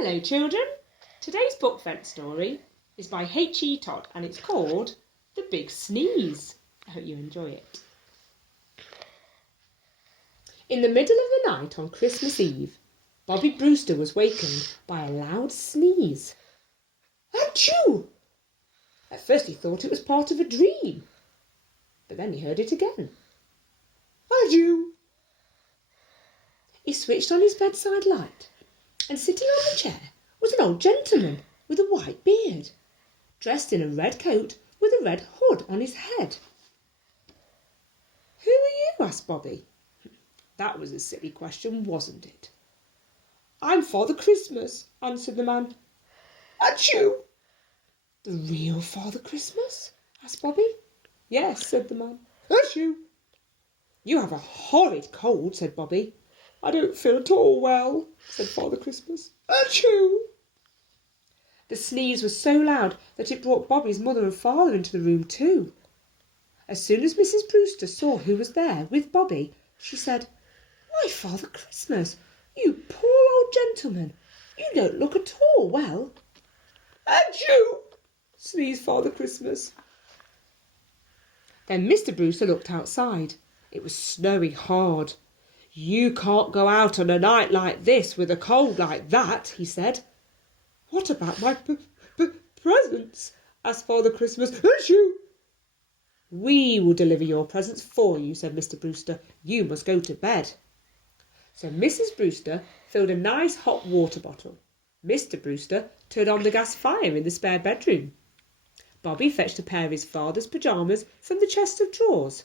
Hello children, today's book vent story is by H.E. Todd and it's called The Big Sneeze. I hope you enjoy it. In the middle of the night on Christmas Eve, Bobby Brewster was wakened by a loud sneeze. Achoo! At first he thought it was part of a dream, but then he heard it again. Achoo! He switched on his bedside light, and sitting on the chair was an old gentleman with a white beard, dressed in a red coat with a red hood on his head. Who are you? Asked Bobby. That was a silly question, wasn't it? I'm Father Christmas, answered the man. Achoo! The real Father Christmas? Asked Bobby. Yes, said the man. Achoo! You have a horrid cold, said Bobby. I don't feel at all well, said Father Christmas. Achoo! The sneeze was so loud that it brought Bobby's mother and father into the room too. As soon as Mrs. Brewster saw who was there with Bobby, she said, Why, Father Christmas, you poor old gentleman, you don't look at all well. Achoo! Sneezed Father Christmas. Then Mr. Brewster looked outside. It was snowing hard. You can't go out on a night like this with a cold like that, he said. What about my presents? Asked Father Christmas. Achoo! We will deliver your presents for you, said Mr. Brewster. You must go to bed. So Mrs. Brewster filled a nice hot water bottle. Mr. Brewster turned on the gas fire in the spare bedroom. Bobby fetched a pair of his father's pyjamas from the chest of drawers.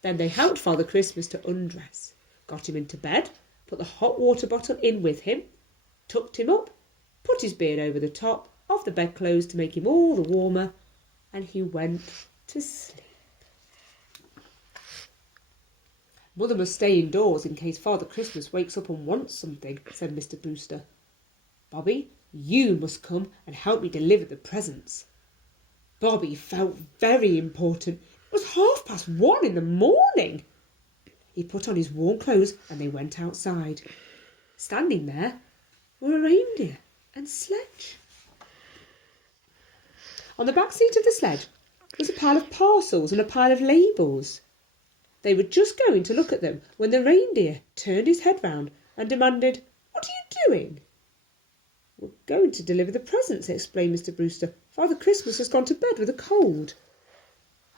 Then they helped Father Christmas to undress, got him into bed, put the hot water bottle in with him, tucked him up, put his beard over the top of the bedclothes to make him all the warmer, and he went to sleep. Mother must stay indoors in case Father Christmas wakes up and wants something, said Mr. Brewster. Bobby, you must come and help me deliver the presents. Bobby felt very important. It was 1:30 in the morning. He put on his warm clothes and they went outside. Standing there were a reindeer and sledge. On the back seat of the sledge was a pile of parcels and a pile of labels. They were just going to look at them when the reindeer turned his head round and demanded, What are you doing? We're going to deliver the presents, explained Mr. Brewster. Father Christmas has gone to bed with a cold.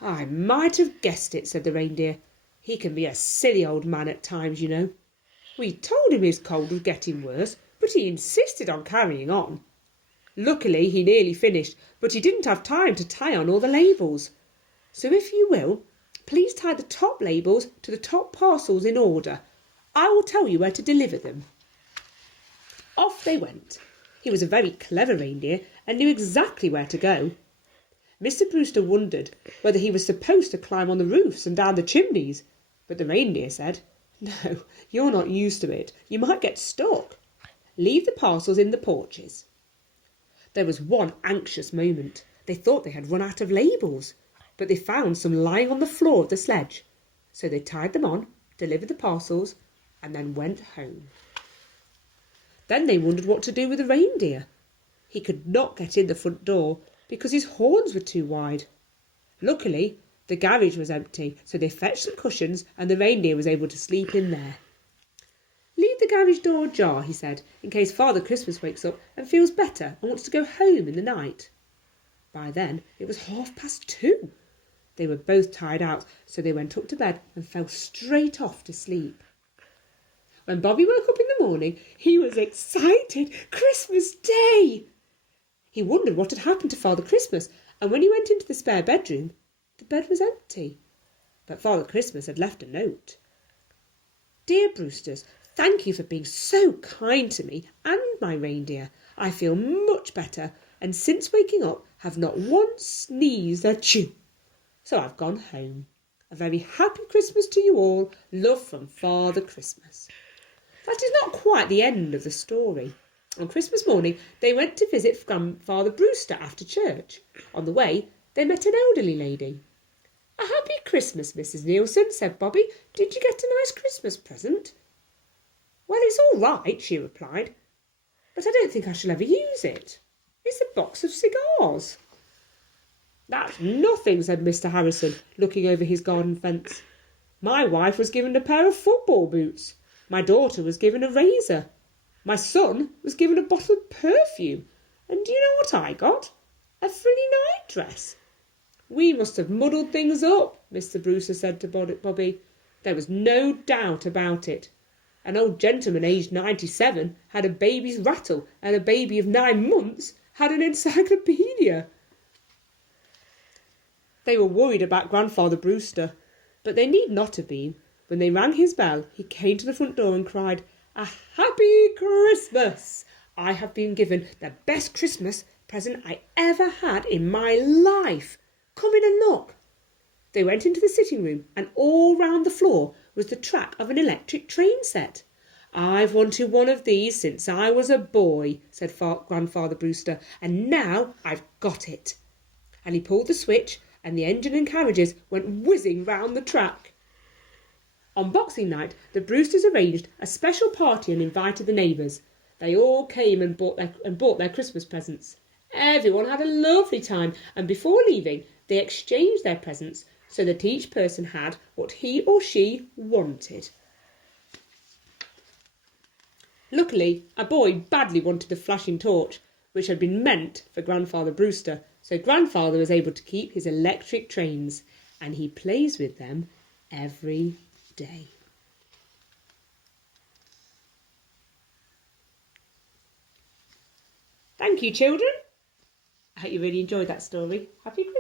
I might have guessed it, said the reindeer. He can be a silly old man at times, you know. We told him his cold was getting worse, but he insisted on carrying on. Luckily, he nearly finished, but he didn't have time to tie on all the labels. So if you will, please tie the top labels to the top parcels in order. I will tell you where to deliver them. Off they went. He was a very clever reindeer and knew exactly where to go. Mr. Brewster wondered whether he was supposed to climb on the roofs and down the chimneys, but the reindeer said, No, you're not used to it. You might get stuck. Leave the parcels in the porches. There was one anxious moment. They thought they had run out of labels, but they found some lying on the floor of the sledge. So they tied them on, delivered the parcels, and then went home. Then they wondered what to do with the reindeer. He could not get in the front door because his horns were too wide. Luckily, the garage was empty, so they fetched some cushions and the reindeer was able to sleep in there. Leave the garage door ajar, he said, in case Father Christmas wakes up and feels better and wants to go home in the night. By then, it was 2:30. They were both tired out, so they went up to bed and fell straight off to sleep. When Bobby woke up in the morning, he was excited. Christmas Day! He wondered what had happened to Father Christmas, and when he went into the spare bedroom, the bed was empty. But Father Christmas had left a note. Dear Brewsters, thank you for being so kind to me and my reindeer. I feel much better, and since waking up, have not once sneezed achoo. So I've gone home. A very happy Christmas to you all. Love from Father Christmas. That is not quite the end of the story. On Christmas morning, they went to visit Grandfather Brewster after church. On the way, they met an elderly lady. A happy Christmas, Mrs. Nielsen, said Bobby. Did you get a nice Christmas present? Well, it's all right, she replied. but I don't think I shall ever use it. It's a box of cigars." "That's nothing," said Mr. Harrison, looking over his garden fence. "My wife was given a pair of football boots. My daughter was given a razor. My son was given a bottle of perfume. And do you know what I got? A frilly nightdress." "We must have muddled things up," Mr. Brewster said to Bobby. There was no doubt about it. An old gentleman aged 97 had a baby's rattle, and a baby of 9 months had an encyclopedia. They were worried about Grandfather Brewster, but they need not have been. When they rang his bell, he came to the front door and cried, "A happy Christmas! I have been given the best Christmas present I ever had in my life. Come in and look." They went into the sitting room, and all round the floor was the track of an electric train set. "I've wanted one of these since I was a boy," said Grandfather Brewster, "and now I've got it." And he pulled the switch, and the engine and carriages went whizzing round the track. On Boxing Night, the Brewsters arranged a special party and invited the neighbours. They all came and bought their Christmas presents. Everyone had a lovely time, and before leaving, they exchanged their presents so that each person had what he or she wanted. Luckily, a boy badly wanted a flashing torch, which had been meant for Grandfather Brewster, so Grandfather was able to keep his electric trains, and he plays with them every day. Thank you, children. I hope you really enjoyed that story. Happy Christmas.